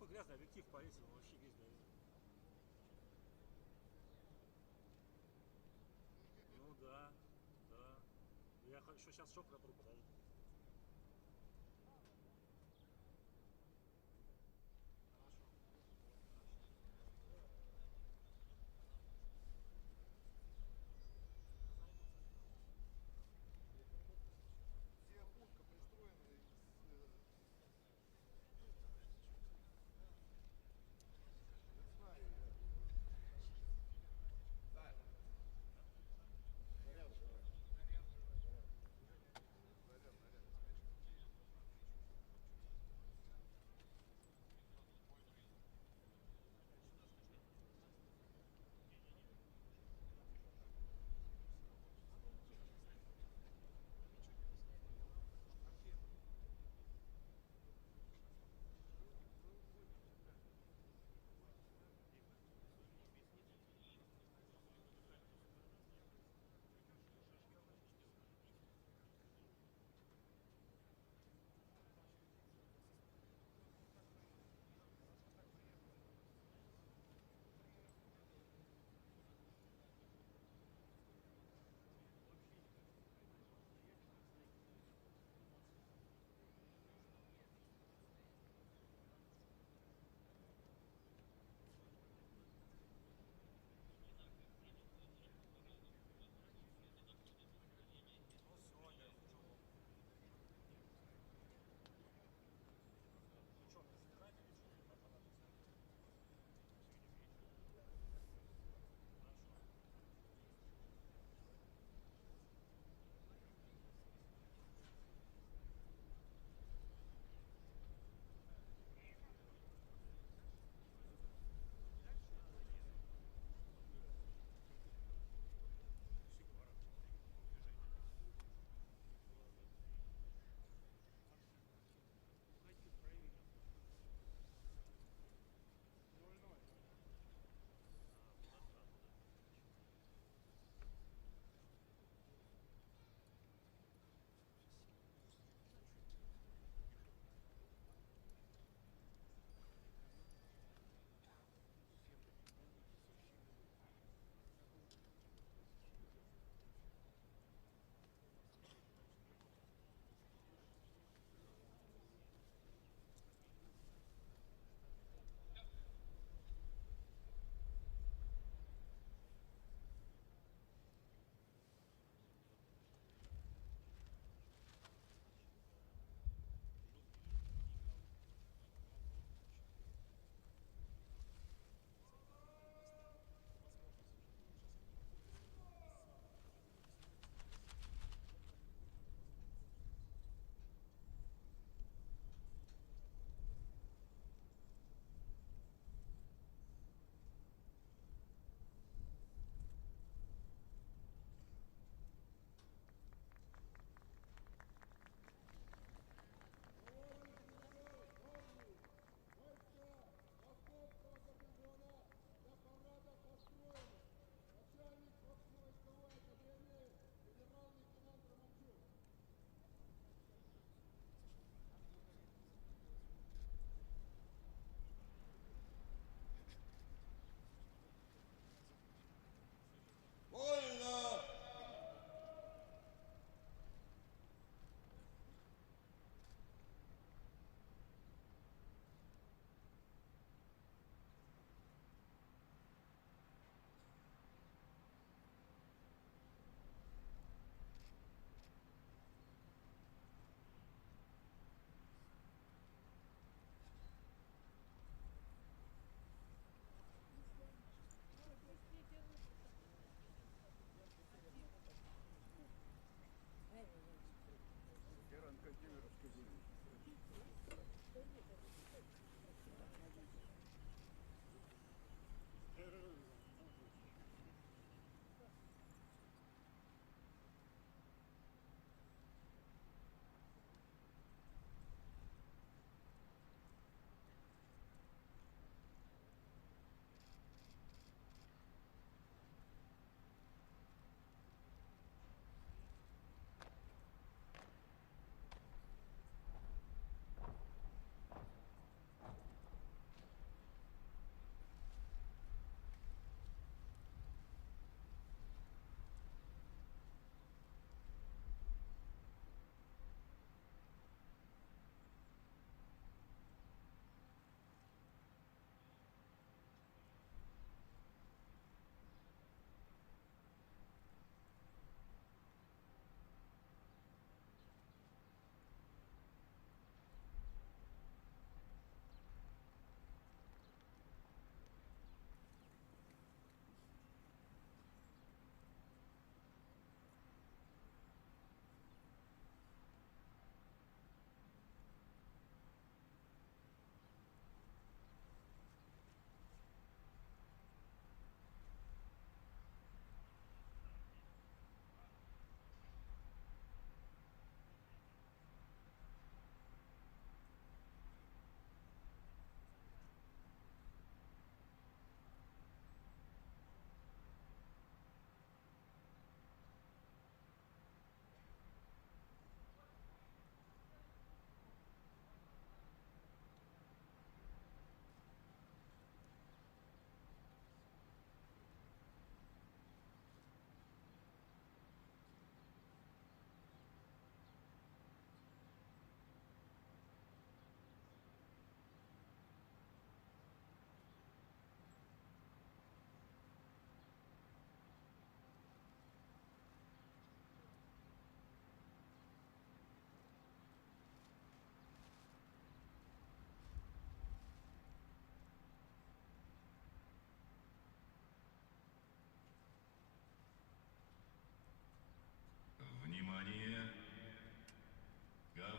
такой грязный объектив повесил, вообще весь горит. Ну да, да. Я еще сейчас шок натру, подожди. Хорошо. Все окошко пристроены не знаю,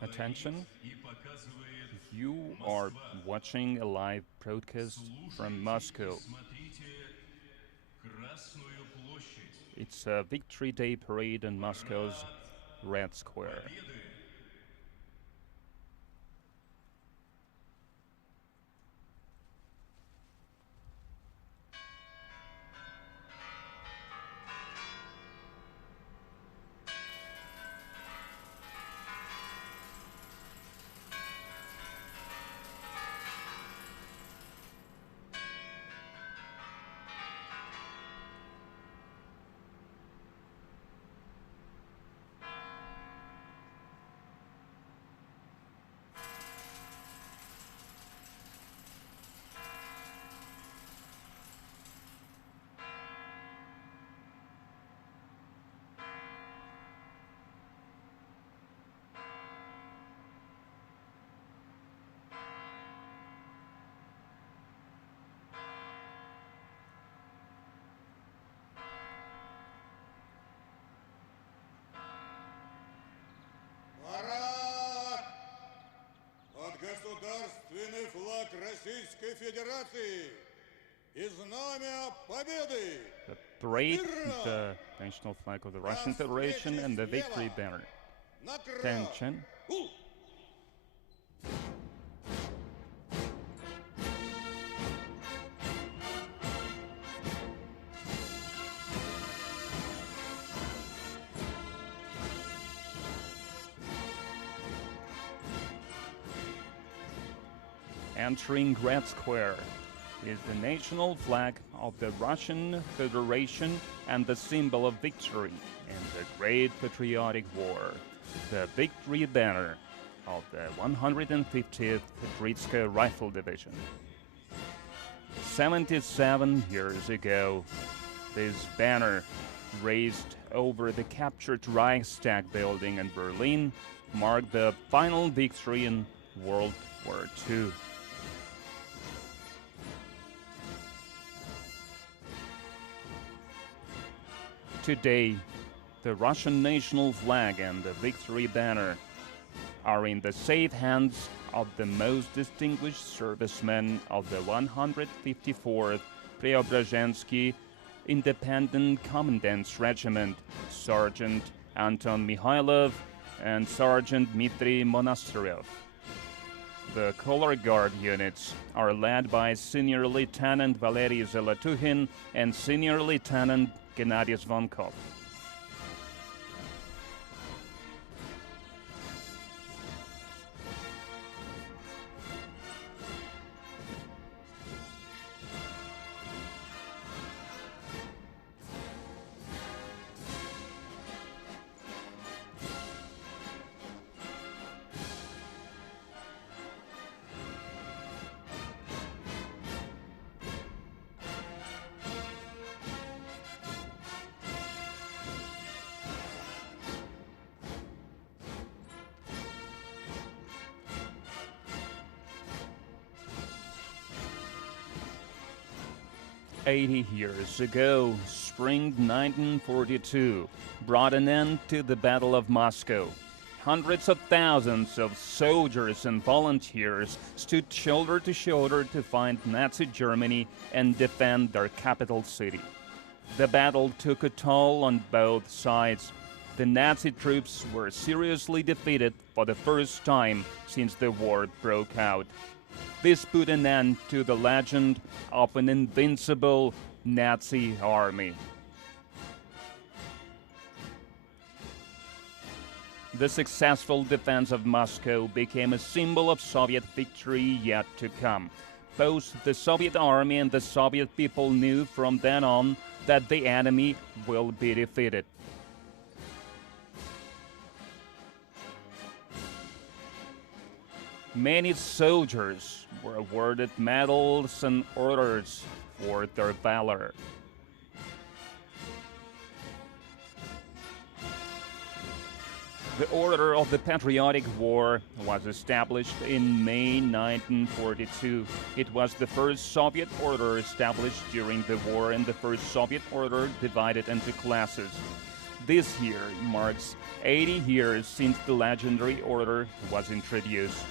Attention, you are watching a live broadcast from Moscow. It's a Victory Day parade in Moscow's Red Square. Парад! Под государственный флаг Российской Федерации и знамя Победы! The parade, the national flag of the Russian Federation, and the victory banner. Attention. Entering Red Square is the national flag of the Russian Federation and the symbol of victory in the Great Patriotic War, the victory banner of the 150th Tvrska Rifle Division. 77 years ago, this banner, raised over the captured Reichstag building in Berlin, marked the final victory in World War II. Today, the Russian national flag and the victory banner are in the safe hands of the most distinguished servicemen of the 154th Preobrazhensky Independent Commandant's Regiment, Sergeant Anton Mikhailov and Sergeant Dmitry Monasteryov. The Color Guard units are led by Senior Lieutenant Valery Zolotuhin and Senior Lieutenant Gennady Zvonkov. "80 years ago, spring 1942 brought an end to the Battle of Moscow. Hundreds of thousands of soldiers and volunteers stood shoulder to shoulder to fight Nazi Germany and defend their capital city. The battle took a toll on both sides. The Nazi troops were seriously defeated for the first time since the war broke out. This put an end to the legend of an invincible Nazi army." The successful defense of Moscow became a symbol of Soviet victory yet to come. Both the Soviet army and the Soviet people knew from then on that the enemy will be defeated. Many soldiers were awarded medals and orders for their valor. The Order of the Patriotic War was established in May 1942. It was the first Soviet order established during the war and the first Soviet order divided into classes. This year marks 80 years since the legendary order was introduced.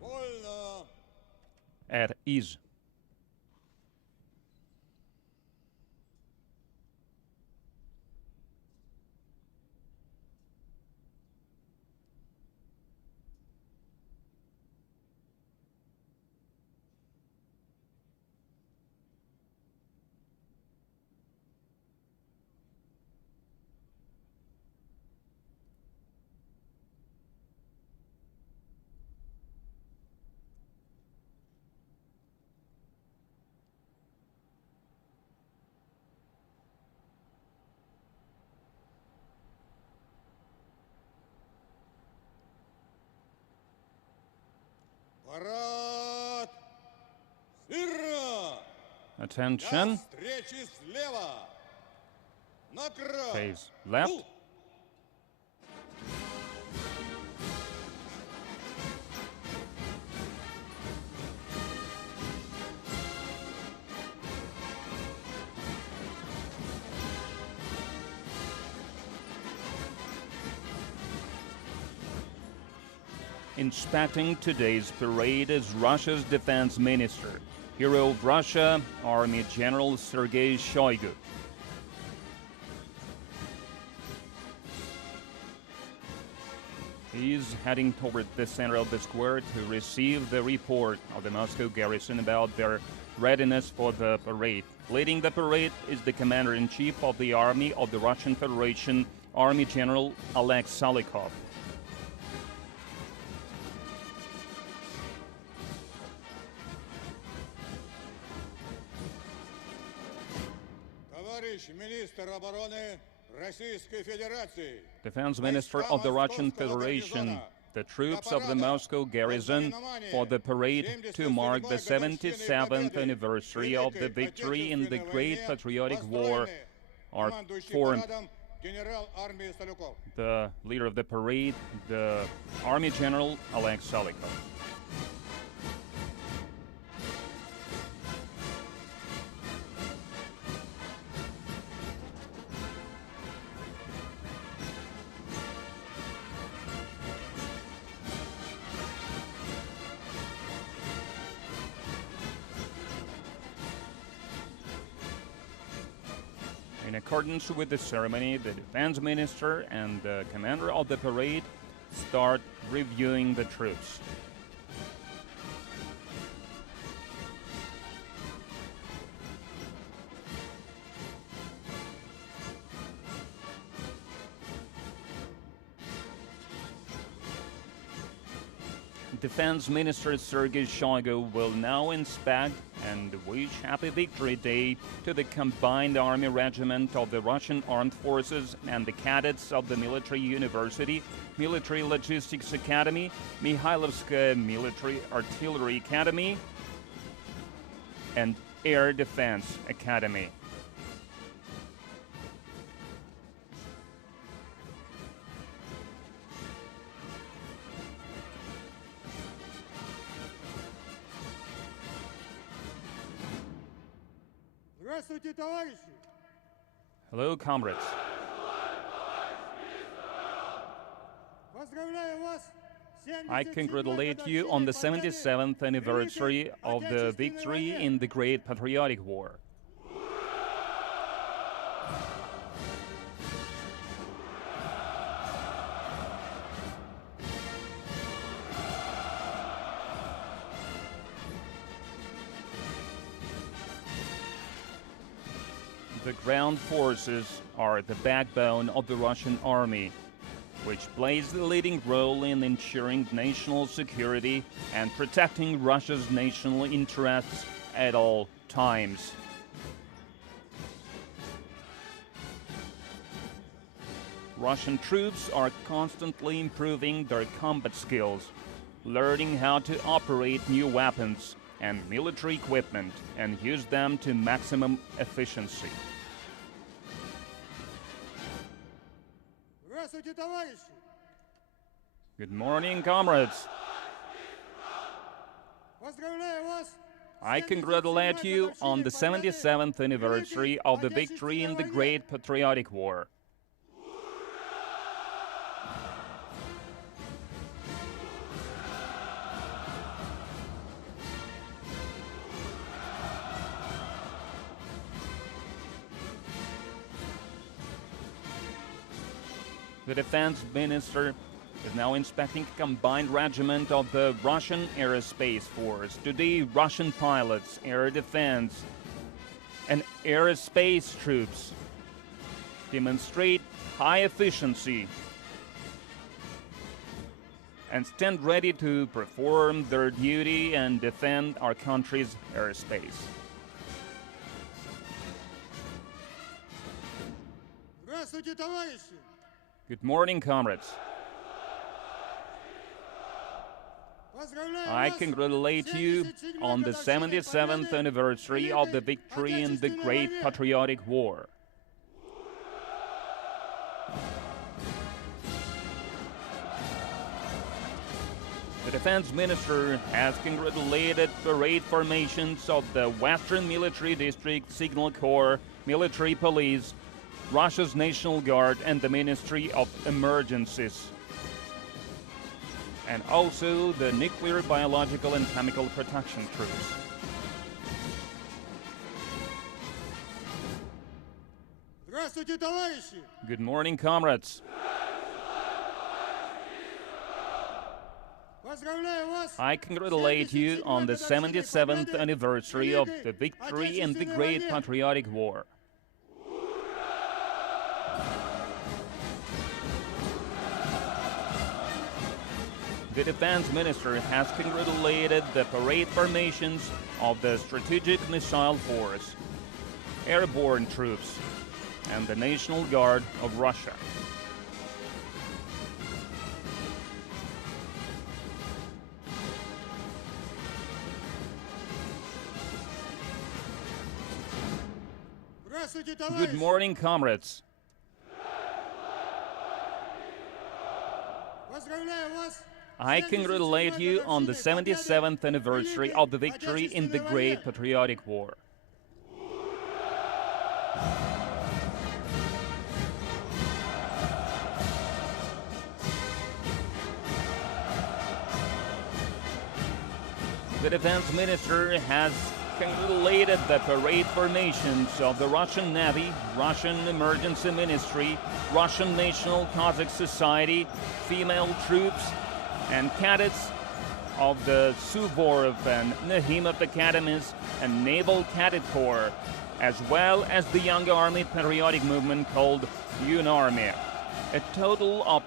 Вольно! At ease. Парад! Смирно! Для Attention. встречи слева! На край! Face left. Ну! Inspecting today's parade is Russia's defense minister, hero of Russia, Army General Sergei Shoigu. He's heading toward the center of the square to receive the report of the Moscow garrison about their readiness for the parade. Leading the parade is the Commander-in-Chief of the Army of the Russian Federation, Army General Oleg Salikov. Товарищ министр обороны Российской Федерации! Defense Minister of the Russian Federation, the troops of the Moscow garrison, for the parade to mark the 77th anniversary of the victory in the Great Patriotic War, are formed. Генерал армии Салюков. The leader of the parade, the Army General Oleg Salikov. In accordance with the ceremony, the defense minister and the commander of the parade start reviewing the troops. Defense Minister Sergei Shoigu will now inspect and wish Happy Victory Day to the Combined Army Regiment of the Russian Armed Forces and the cadets of the Military University, Military Logistics Academy, Mikhailovskaya Military Artillery Academy, and Air Defense Academy. Здравствуйте, товарищи! Hello, comrades. Поздравляю вас! I congratulate you on the 77th anniversary of the victory in the Great Patriotic War. The ground forces are the backbone of the Russian army, which plays the leading role in ensuring national security and protecting Russia's national interests at all times. Russian troops are constantly improving their combat skills, learning how to operate new weapons and military equipment and use them to maximum efficiency. Здравствуйте, товарищи! Good morning, comrades. Поздравляю вас! I congratulate you on the 77th anniversary of the victory in the Great Patriotic War. The defense minister is now inspecting a combined regiment of the Russian Aerospace Force. Today, Russian pilots, air defense, and aerospace troops demonstrate high efficiency and stand ready to perform their duty and defend our country's airspace. Здравствуйте, товарищи! Good morning, comrades. Поздравляю I вас! congratulate you on the 77th anniversary of the victory in the Great Patriotic War. The defense minister has congratulated parade formations of the Western Military District Signal Corps, Military Police, Russia's National Guard, and the Ministry of Emergencies, and also the Nuclear, Biological, and Chemical Protection Troops. Здравствуйте, товарищи! Good morning, comrades. Поздравляю вас! I congratulate you on the 77th anniversary of the victory in the Great Patriotic War. The defense minister has congratulated the parade formations of the Strategic Missile Force, airborne troops, and the National Guard of Russia. Здравствуйте, Good товарищи! morning, comrades. Поздравляю вас! I congratulate you on the 77th anniversary of the victory in the Great Patriotic War. The defense minister has congratulated the parade formations of the Russian Navy, Russian Emergency Ministry, Russian National Cossack Society, female troops, and cadets of the Suvorov and Nakhimov Academies and Naval Cadet Corps, as well as the young army patriotic movement called UnArmy. A total of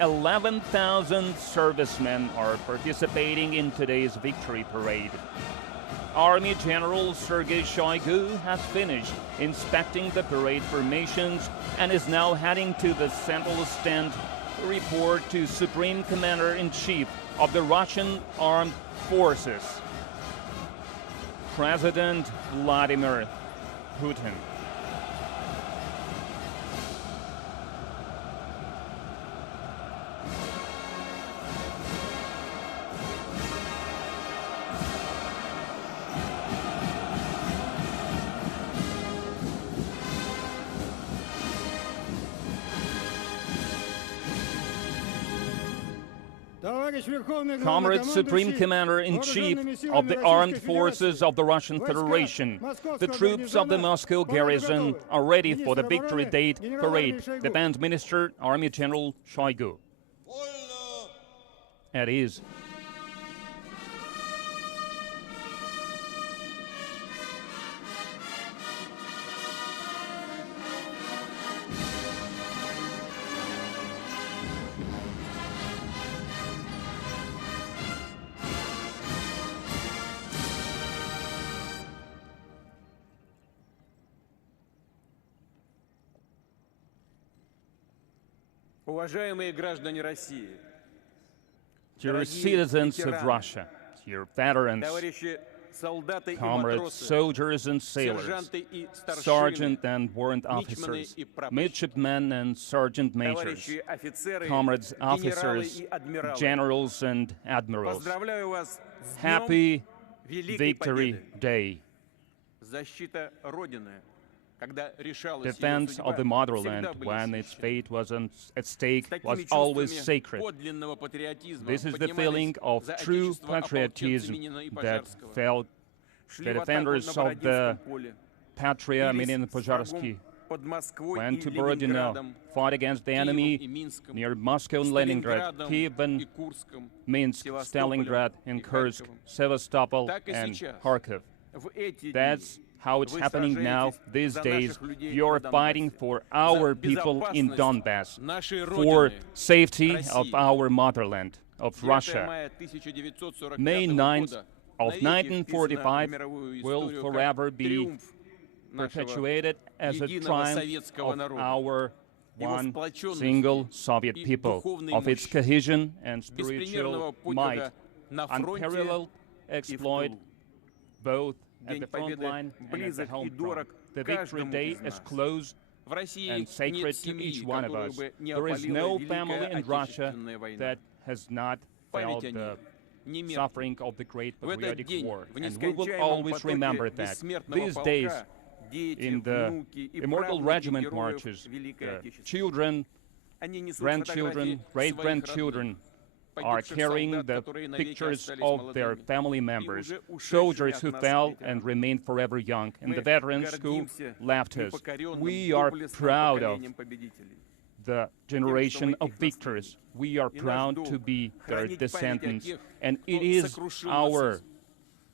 11,000 servicemen are participating in today's victory parade. Army General Sergei Shoigu has finished inspecting the parade formations and is now heading to the central stand to report to Supreme Commander-in-Chief of the Russian Armed Forces, President Vladimir Putin. Comrade Supreme Commander-in-Chief of the Armed Forces of the Russian Federation, the troops of the Moscow garrison are ready for the Victory Date parade. Defense Minister, Army General Shoigu. At ease. Уважаемые граждане России, Dear Дорогие citizens of ветераны, Russia, dear veterans, товарищи солдаты и comrades, матросы, soldiers and sailors, сержанты и sergeant старшины, and warrant мичманы officers, и прапорщики, midshipmen and sergeant majors, товарищи офицеры, comrades, генералы officers, и адмиралы. generals and admirals. Поздравляю вас с Днем Happy Великой Victory Победы. Day. Защита Родины, когда решалась ее Defense судьба, of the motherland всегда были when its священны. fate was at stake С такими was always чувствами sacred. подлинного патриотизма This is the поднимались feeling of за true отечество ополченцы patriotism Минина и that Пожарского. felt Шли the в атаку defenders на of Бородинском the поле, Patria, бились Minin с врагом Požarsky, под Москвой went и to Borodino, Ленинградом, fought against the Киевом enemy и Минском, near Moscow and Leningrad, Сталинградом Kiev and и Курском. Minsk, Севастополем Stalingrad и and Kursk, Харьковом. Sevastopol Так и and сейчас. Kharkiv. В эти That's дни how it's вы happening now. сражаетесь These за days, наших людей you're на fighting Донбассе, for за our people in безопасность Donbass, нашей for Родины. safety of России. our motherland, of 9 Russia. мая 1945 May 9th года of навеки вписано в 1945 мировую will историю forever как be триумф нашего perpetuated as a единого triumph советского of народа, our его one сплоченности single Soviet и people, духовной of its мощи, cohesion and беспримерного spiritual might, подвига на фронте unparalleled и в exploit тылу. both at День the front Победы line and at the близок и home front. дорог The Victory каждому Day из is нас. close В России and sacred нет to семьи, each one of которую us. бы не There is опалила no Великая family in Russia Отечественная война. that has not Память felt о the ней не меркнет. suffering of the Great В этот Patriotic день War. в And we will нескончаемом always remember потоке that. бессмертного These days, полка дети, in the внуки и Immortal правнуки Regiment героев marches, Великой the Отечественной. children, Они несут grandchildren, фотографии great-grandchildren своих are родных, carrying погибших the солдат, которые навеки pictures остались of their молодыми, family и members, уже ушедшими soldiers от who нас fell ветеранов. and remained forever young, and the Мы veterans who гордимся left us. непокоренным, We are доблестным proud of поколением победителей. the generation of их victors. We are И наш proud долг to be their хранить память о descendants, тех, and кто it is сокрушил our нацизм,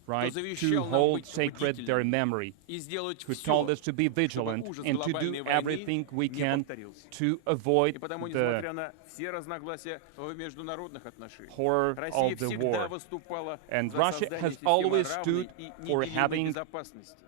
right завещал to нам hold быть sacred победителями, their memory, и сделать who всё, told us to be vigilant ужас and to глобальной do войны everything we не can повторился. to И avoid потому, the несмотря на все разногласия в международных отношениях, horror Россия of the всегда war. выступала And за Russia создание has системы always равной stood и for неделимой having безопасности.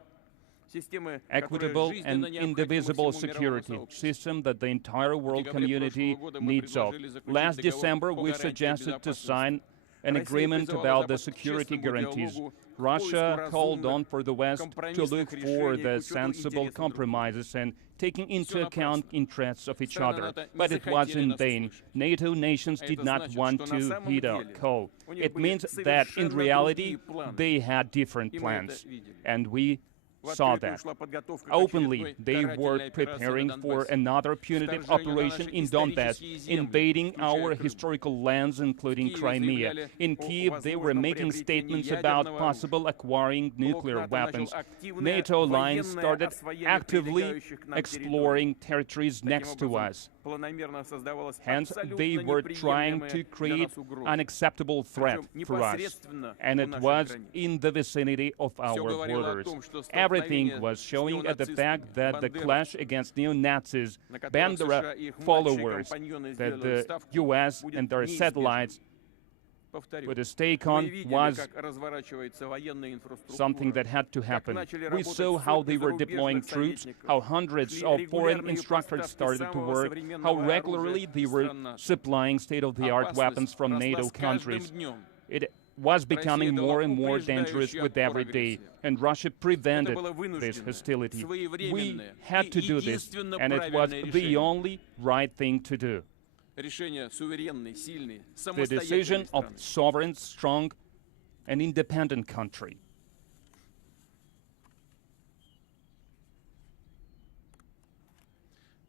Системы, equitable которая and жизненно необходима indivisible всему мировому security сообществу. system that the entire world декабре community прошлого года мы needs of. предложили заключить Last договор December, по we гарантии suggested to безопасности. sign an Россия agreement призывала about the Запад к security честному guarantees. диалогу, Russia поиску called on разумных, for the West to компромиссных look for решений the к учету sensible интересов других. compromises and taking into Всё account напрасно. interests of each Страны other. НАТО не But it was захотели in нас vain. услышать. NATO nations А did это not значит, want что на to самом heed our деле call. у них It были means that in совершенно reality, другие планы. they had different И мы это plans. видели. And we В saw открытую that. шла подготовка к Openly, очередной they карательной were операции preparing на for Донбассе. another punitive Вторжение на operation наши in Donbass, исторические земли, invading включая our Крым. historical lands, including Киеве Crimea. заявляли In о Kiev, they were возможном making приобретении statements ядерного about оружия. possible acquiring Блок nuclear НАТО weapons. начал активное NATO alliance военное started освоение actively прилегающих к нам exploring territories Таким next to образом, us. планомерно создавалась Hence, абсолютно they were trying неприемлемая to для create нас угроза. unacceptable threat Причем for us. непосредственно And у it наших was границ. in the vicinity of Всё our говорило о borders. том, что Everything столкновение was с showing at the fact неонацистами, that the бандеровцами, clash against neo-Nazis, на которых Bandera США и их followers, младшие компаньоны that сделали the ставку, US будет and their неизбежным. satellites Повторю, put a stake мы on видели, was как разворачивается военная инфраструктура, something that had to как happen. начали We работать saw how they were сотни deploying зарубежных troops, советников, how hundreds шли of foreign регулярные instructors поставки started to самого work, современного how оружия regularly из they were стран НАТО. supplying state-of-the-art Опасность weapons from росла NATO с каждым countries. днем. It was becoming Россия more дала and more dangerous упреждающий with отпор every day, агрессии. and Russia Это prevented было this вынужденное, hostility. We своевременное had и to do this, единственно and it was правильное the решение. only right thing to do. Решение суверенной, сильной, The decision самостоятельной of страны. sovereign, strong, and independent country.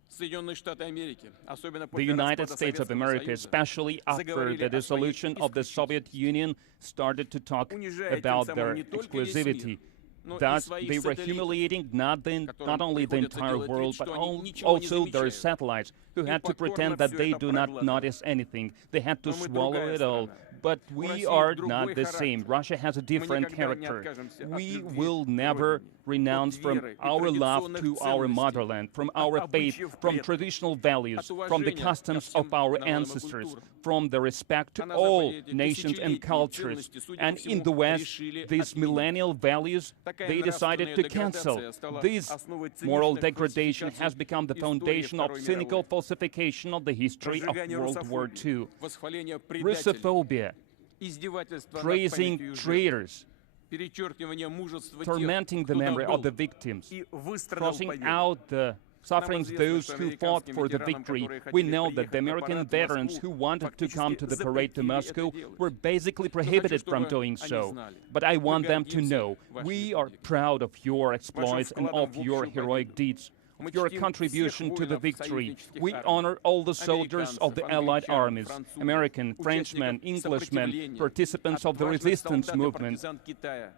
Соединенные Штаты Америки, особенно The после United распада States of Советского America, Союза, especially after заговорили the о своей dissolution of the Soviet Union, started to talk унижая тем about самым their не только весь exclusivity. мир, но и Thus, своих they were сателлитов, humiliating not которым only the приходится entire делать вид, world, but что они ничего не also their замечают. satellites, who И had to покорно pretend that всё they это do not проглатывают. notice anything. They had to Но мы swallow другая it all. страна. But У we России are другой not the same. характер. Russia has a different никогда не character. откажемся от We любви will к never родине, renounce от from веры и our love традиционных to our ценностей, motherland, from от our faith, обычаев from предков, traditional values, от from the уважения ко customs всем of our народам и ancestors, культурам. from the respect to А на all Западе эти nations and тысячелетние cultures. ценности, судя по And in всему, the West, решили these отменить. millennial values, Такая they decided to нравственная cancel. деградация стала This основой moral циничных degradation фальсификаций has become the истории foundation of Второй cynical мировой. falsification of the history of Разжигание World War русофобии, II. восхваление предателей, Russophobia, издевательство над praising памятью жертв, traitors, перечеркивание мужества тех, tormenting the кто там memory of the был victims, и выстрадал crossing победу. out the sufferings известно, those что who fought американским for the ветеранам, victory. которые We хотели know that the приехать на American парад в veterans Москву, who wanted to come to the фактически parade to запретили Moscow это делать. were basically хочу, prohibited from чтобы doing они so. знали. But I Мы want them to гордимся know вашими we are победами, proud of your exploits and вкладом of в your общую heroic победу. deeds. Мы Your чтим contribution всех to the воинов victory. союзнических We армий, honor all the soldiers of the американцев, Allied англичан, armies, французов, American, Frenchmen, участников Englishmen, сопротивления, participants of the отважных resistance солдат и movement, партизан Китая,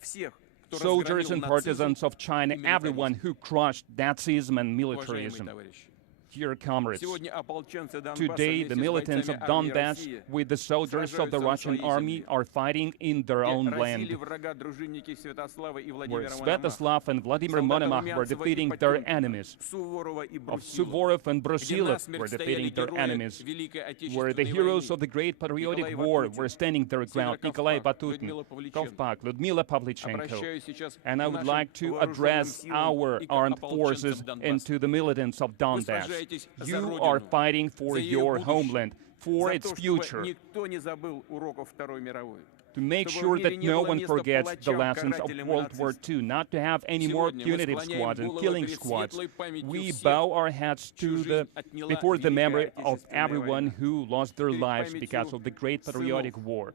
всех, кто soldiers разгромил and нацизм partisans of China, и милитаризм. everyone who crushed Nazism and Уважаемые militarism. товарищи, Dear comrades, сегодня ополченцы Донбасса today the вместе с militants бойцами of армии Donbass России with the soldiers of the сражаются за Russian свои army земли, are fighting in their где own разили land, врага дружинники Святослава и where Владимира Мономаха, Svetoslav and Vladimir солдаты Monomach were Румянцева и defeating their Потемкина, enemies, Суворова и of Брусилова, Suvorov and где Brusilov насмерть were стояли defeating their герои enemies, Великой where the Отечественной heroes войны, of the Great Patriotic Nikolai War Vatutin, were standing their ground, Nikolai Северокавказ, Vatutin, Людмила Павличенко. Kovpak, Ludmila Pavlichenko. Обращаюсь сейчас к And I would нашим like to вооруженным address силам our и к armed ополченцам forces Донбасса. and to the militants of Вы Donbass. сражаетесь за You Родину, are fighting for за ее your будущее, homeland, for за its то, чтобы future, никто не забыл уроков Второй мировой. to make чтобы в sure мире that не no было one места forgets the палачам, lessons of карателям и World War нацистам. II, not to have any more Сегодня мы punitive склоняем squads and головы killing перед squads. светлой памятью We всех, bow our heads чью to жизнь отняла before the memory Великая of Отечественная everyone война. who lost their Перед lives памятью because of the Great Patriotic сынов, War.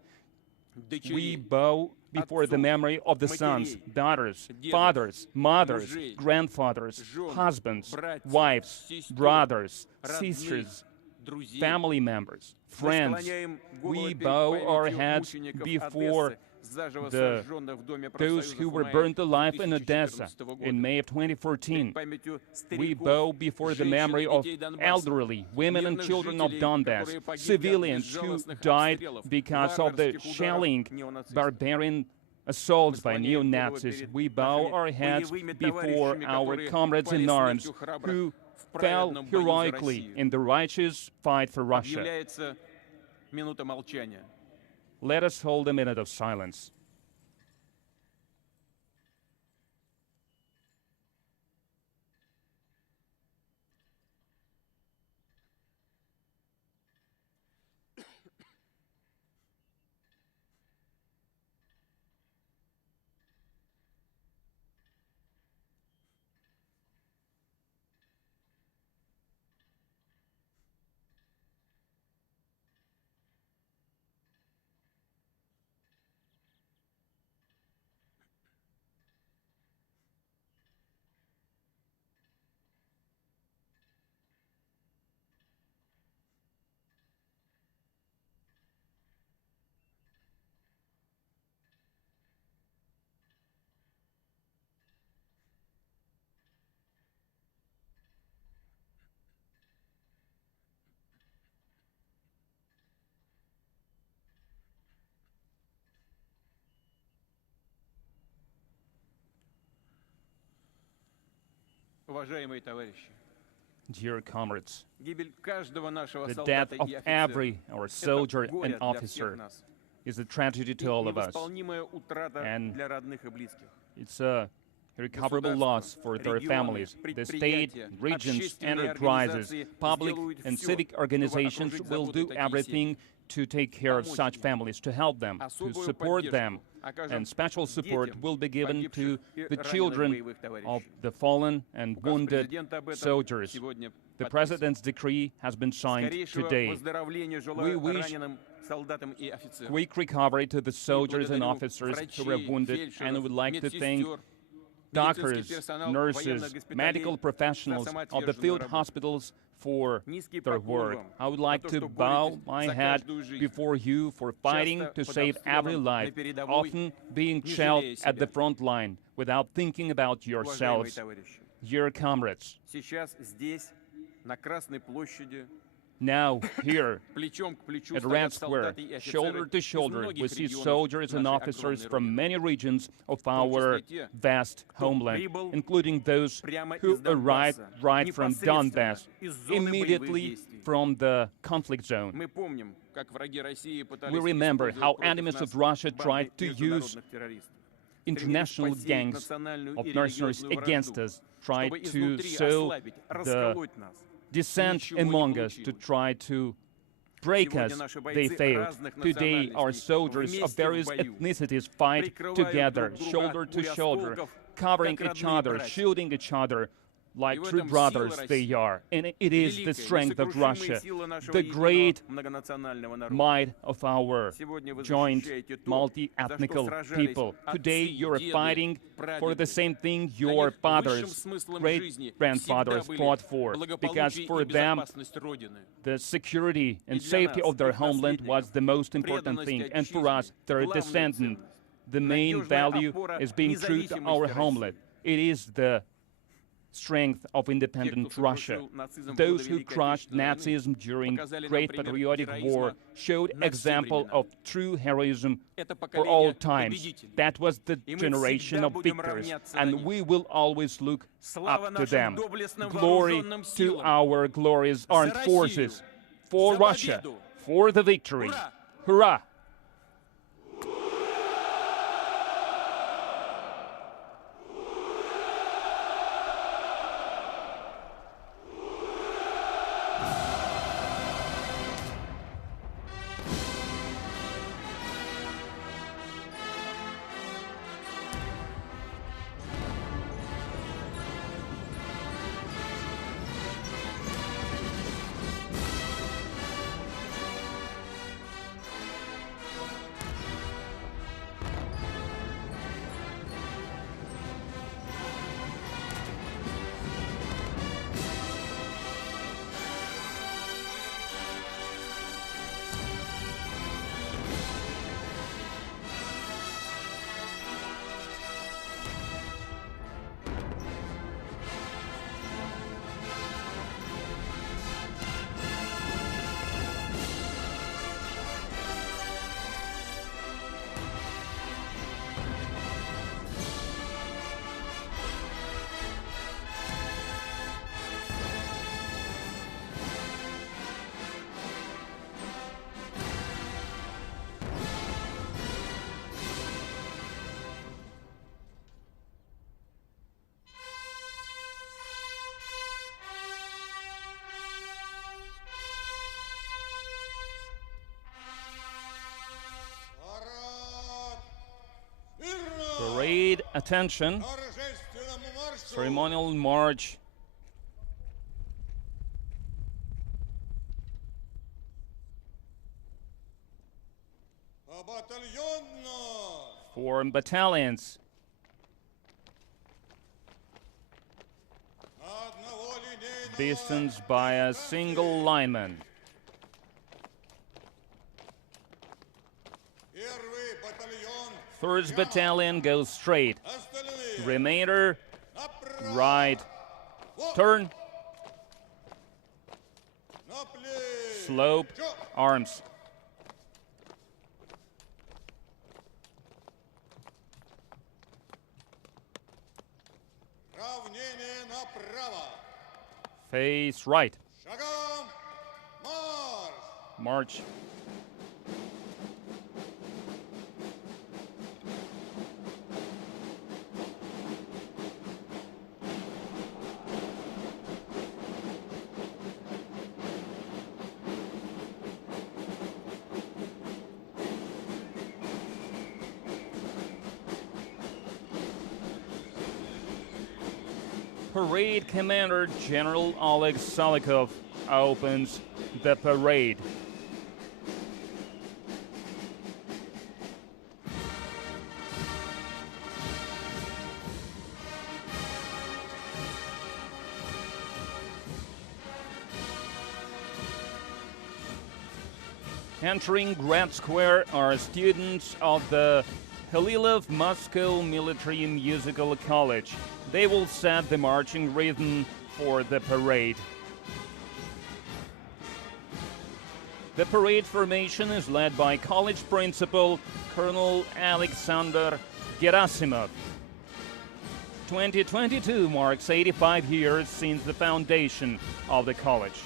We дочерей, bow before the отцов, memory of the sons, матерей, daughters, дедов, fathers, mothers, мужей, grandfathers, жен, husbands, братьев, wives, сестер, brothers, родных, sisters, друзей. family members, Мы friends. склоняем головы We перед bow our памятью heads мучеников before Одессы, заживо the сожженных в Доме those профсоюзов who в were мае burned alive in Odessa 2014 года. in May of Перед 2014. памятью We стариков, bow before the женщин и memory of детей Донбасса, elderly, women and мирных children of жителей, Donbass, которые погибли от civilians who безжалостных died обстрелов, because of the варварских ударов shelling, неонацистов. barbarian assaults by Мы склоняем neo-Nazis. головы We перед bow нашими our heads боевыми before товарищами, our которые comrades in пали arms смертью храбро who в fell праведном бою за heroically Россию. in the righteous fight for Russia. Объявляется минута молчания. Let us hold a minute of silence. Уважаемые товарищи, Dear comrades, гибель каждого нашего the death солдата of и every офицера our — это soldier горе and для officer всех нас is a tragedy и to all of us. невосполнимая утрата And для родных и близких. It's a irrecoverable loss for their families. The state, regions, enterprises, public and civic organizations will do everything to take care of such families, to help them, to support them. And special support will be given to the children of the fallen and wounded soldiers. The President's decree has been signed today. We wish quick recovery to the soldiers and officers who were wounded, and I would like to thank doctors, nurses, medical professionals of the field hospitals for their work. I would like to bow my head before you for fighting to save every life, often being shelled at the front line without thinking about yourselves. Dear comrades, Сейчас здесь, на Красной площади, Now, here Плечом к плечу at стоят Red Square, солдаты и shoulder офицеры to из shoulder, we многих see регионов soldiers and нашей officers огромной from Родины. many regions of our те, vast homeland, прибыл including those прямо who из arrived Донбасса, right from непосредственно Donbass, из зоны боевых immediately действий. from the conflict zone. Мы помним, как враги России пытались We remember использовать how против enemies нас of Russia банды tried to use международных террористов. international Стремились посеять gangs национальную of и mercenaries религиозную against вражду, us, tried чтобы to изнутри sow ослабить, the расколоть нас. dissent Ничего не among us, to получилось. try to break Сегодня us. наши They бойцы failed. разных Today, our национальностей soldiers of вместе в various бою ethnicities fight прикрывают together, друг друга shoulder от to пуль shoulder, осколков, covering как each родные other, братья. shielding each other like И в true этом brothers сила they России. are. And it is the Великая, strength of несокрушимая Russia, сила нашего the единого great многонационального народа. might of our Сегодня вы joint защищаете то, multi-ethnical за что сражались people. отцы, Today, you're деды, fighting for the прадеды. same thing Для your них высшим fathers, смыслом жизни great-grandfathers всегда были fought for, because благополучие for и them, безопасность Родины. the security and для safety нас, of their их homeland наследников, was the most important преданность thing. And for отчизне, us, their главная descendant, ценность. the main Надежная value опора is being true to независимости our России. homeland. It is the strength of Те, independent кто Russia. сокрушил нацизм в Those годы who Великой crushed Отечественной войны, Nazism during показали нам Great пример Patriotic героизма War showed на все example времена. of true heroism Это for all поколение times. победителей. That was the И мы generation всегда of будем victors, равняться на and них. we will always look Слава up to нашим them. доблестным Glory вооруженным to силам. our glorious armed За forces, Россию. for За Russia, победу. for the victory. Ура! Hurrah! Парад! Мирно! Parade attention. Торжественному маршу! Ceremonial march Батальонно! for battalions. На одного линейного Distance by a single lineman. Первый батальон. First battalion goes straight. Остальные Remainder, направо. right. Вот. Turn, На плечо. slope, arms. Равнение направо. Face right. Шагом марш! March. Parade Commander General Oleg Salikov opens the parade. Entering Red Square are students of the Halilov Moscow Military Musical College. They will set the marching rhythm for the parade. The parade formation is led by college principal Colonel Alexander Gerasimov. 2022 marks 85 years since the foundation of the college.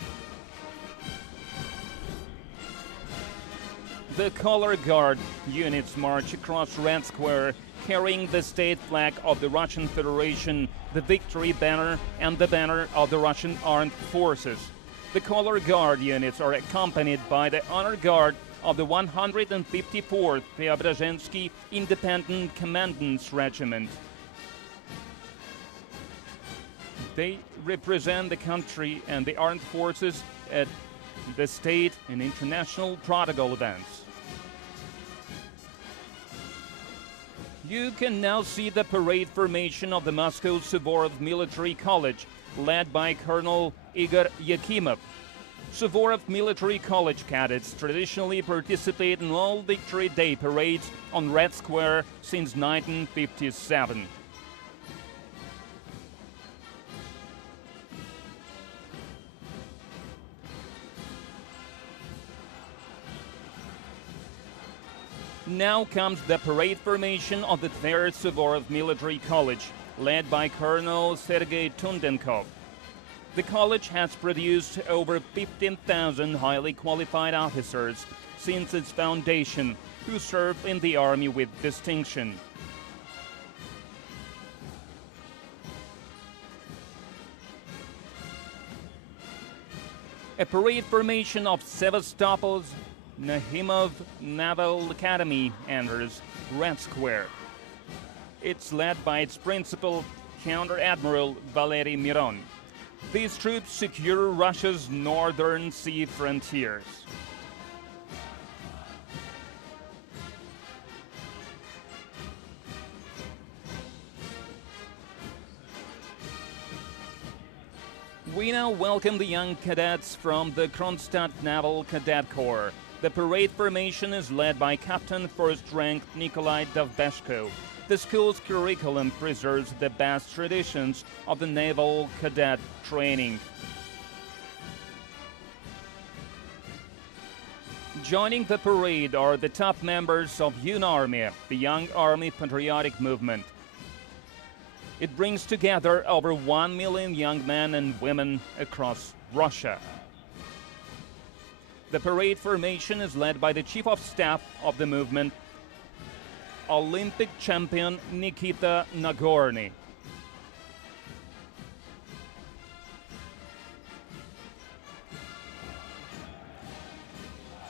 The color guard units march across Red Square carrying the state flag of the Russian Federation, the victory banner, and the banner of the Russian Armed Forces. The color guard units are accompanied by the honor guard of the 154th Preobrazhensky Independent Commandant's Regiment. They represent the country and the armed forces at the state and international protocol events. You can now see the parade formation of the Moscow Suvorov Military College, led by Colonel Igor Yakimov. Suvorov Military College cadets traditionally participate in all Victory Day parades on Red Square since 1957. Now comes the parade formation of the 3rd Suvorov Military College, led by Colonel Sergei Tundenkov. The college has produced over 15,000 highly qualified officers since its foundation, who serve in the army with distinction. A parade formation of Sevastopol's Nahimov Naval Academy enters Red Square. It's led by its principal, Counter-Admiral Valery Miron. These troops secure Russia's northern sea frontiers. We now welcome the young cadets from the Kronstadt Naval Cadet Corps. The parade formation is led by Captain First Rank Nikolai Dovbeshko. The school's curriculum preserves the best traditions of the naval cadet training. Joining the parade are the top members of UnArmy, the Young Army Patriotic Movement. It brings together over 1 million young men and women across Russia. The parade formation is led by the Chief of Staff of the movement, Olympic champion Nikita Nagorny.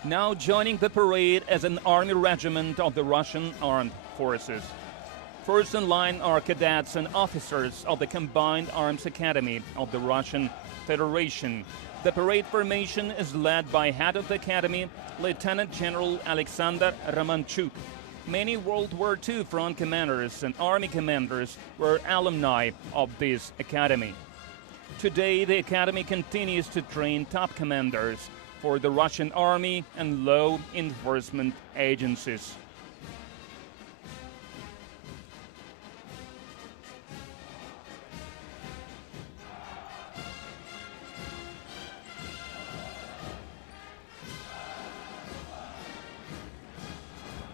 Now joining the parade as an army regiment of the Russian Armed Forces. First in line are cadets and officers of the Combined Arms Academy of the Russian Federation. The parade formation is led by head of the academy, Lieutenant General Alexander Romanchuk. Many World War II front commanders and army commanders were alumni of this academy. Today, the academy continues to train top commanders for the Russian army and law enforcement agencies.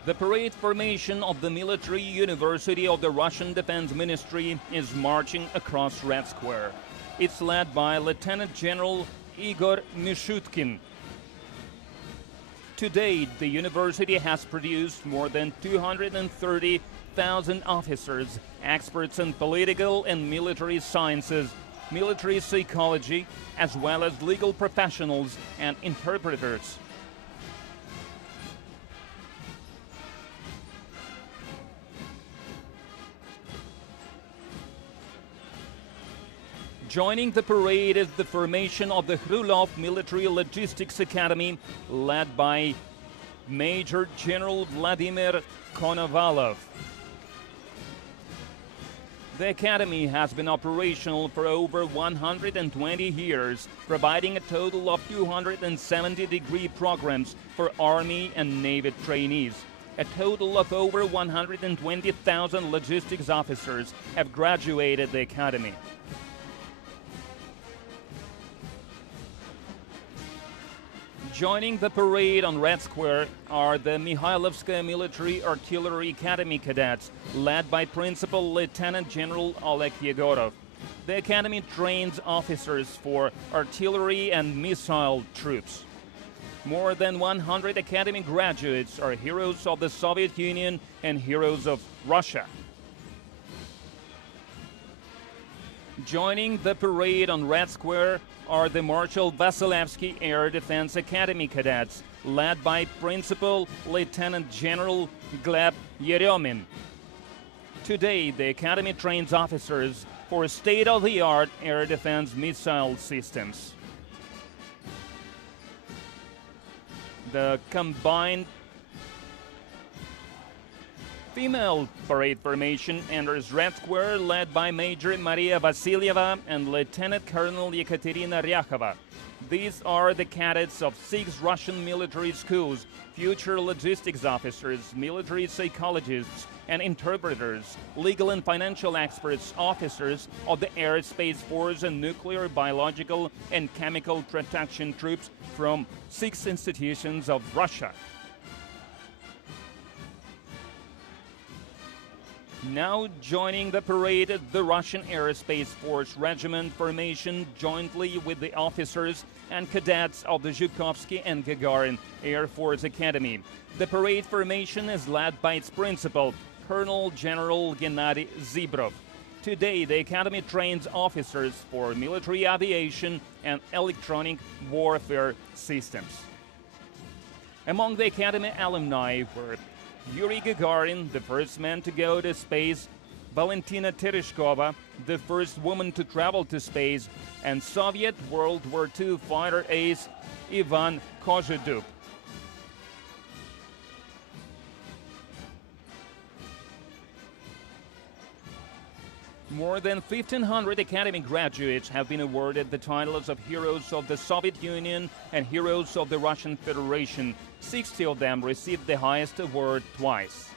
The parade formation of the Military University of the Russian Defense Ministry is marching across Red Square. It's led by Lieutenant General Igor Mishutkin. To date, the university has produced more than 230,000 officers, experts in political and military sciences, military psychology, as well as legal professionals and interpreters. Joining the parade is the formation of the Krylov Military Logistics Academy, led by Major General Vladimir Konovalov. The academy has been operational for over 120 years, providing a total of 270-degree programs for Army and Navy trainees. A total of over 120,000 logistics officers have graduated the academy. Joining the parade on Red Square are the Mikhailovskaya Military Artillery Academy cadets, led by Principal Lieutenant General Oleg Yegorov. The academy trains officers for artillery and missile troops. More than 100 academy graduates are heroes of the Soviet Union and heroes of Russia. Joining the parade on Red Square are the Marshal Vasilevsky Air Defense Academy cadets, led by Principal Lieutenant General Gleb Yeremin. Today, the academy trains officers for state-of-the-art air defense missile systems. The combined female parade formation enters Red Square, led by Major Maria Vasilyeva and Lieutenant Colonel Yekaterina Ryakova. These are the cadets of 6 Russian military schools, future logistics officers, military psychologists and interpreters, legal and financial experts, officers of the Air Space Force and nuclear, biological and chemical protection troops from 6 institutions of Russia. Now joining the parade, the Russian Aerospace Force Regiment formation jointly with the officers and cadets of the Zhukovsky and Gagarin Air Force Academy. The parade formation is led by its principal, Colonel General Gennady Zibrov. Today, the Academy trains officers for military aviation and electronic warfare systems. Among the Academy alumni were Yuri Gagarin, the first man to go to space, Valentina Tereshkova, the first woman to travel to space, and Soviet World War II fighter ace Ivan Kozhedub. More than 1,500 Academy graduates have been awarded the titles of Heroes of the Soviet Union and Heroes of the Russian Federation. 60 of them received the highest award twice.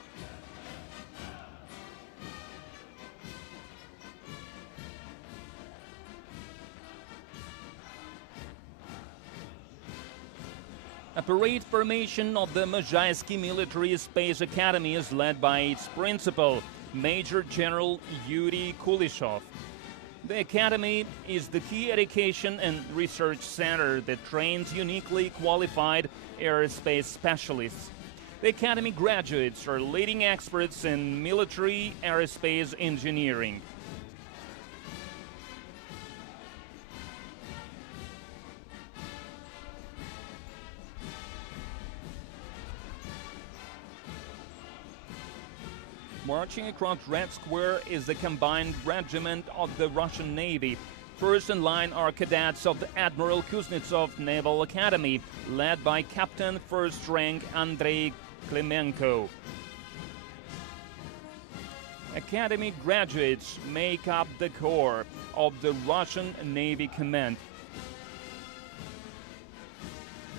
A parade formation of the Možaisky Military Space Academy is led by its principal, Major General Yuri Kulishov. The Academy is the key education and research center that trains uniquely qualified aerospace specialists. The Academy graduates are leading experts in military aerospace engineering. Marching across Red Square is the combined regiment of the Russian Navy. First in line are cadets of the Admiral Kuznetsov Naval Academy, led by Captain First Rank Andrei Klimenko. Academy graduates make up the core of the Russian Navy Command.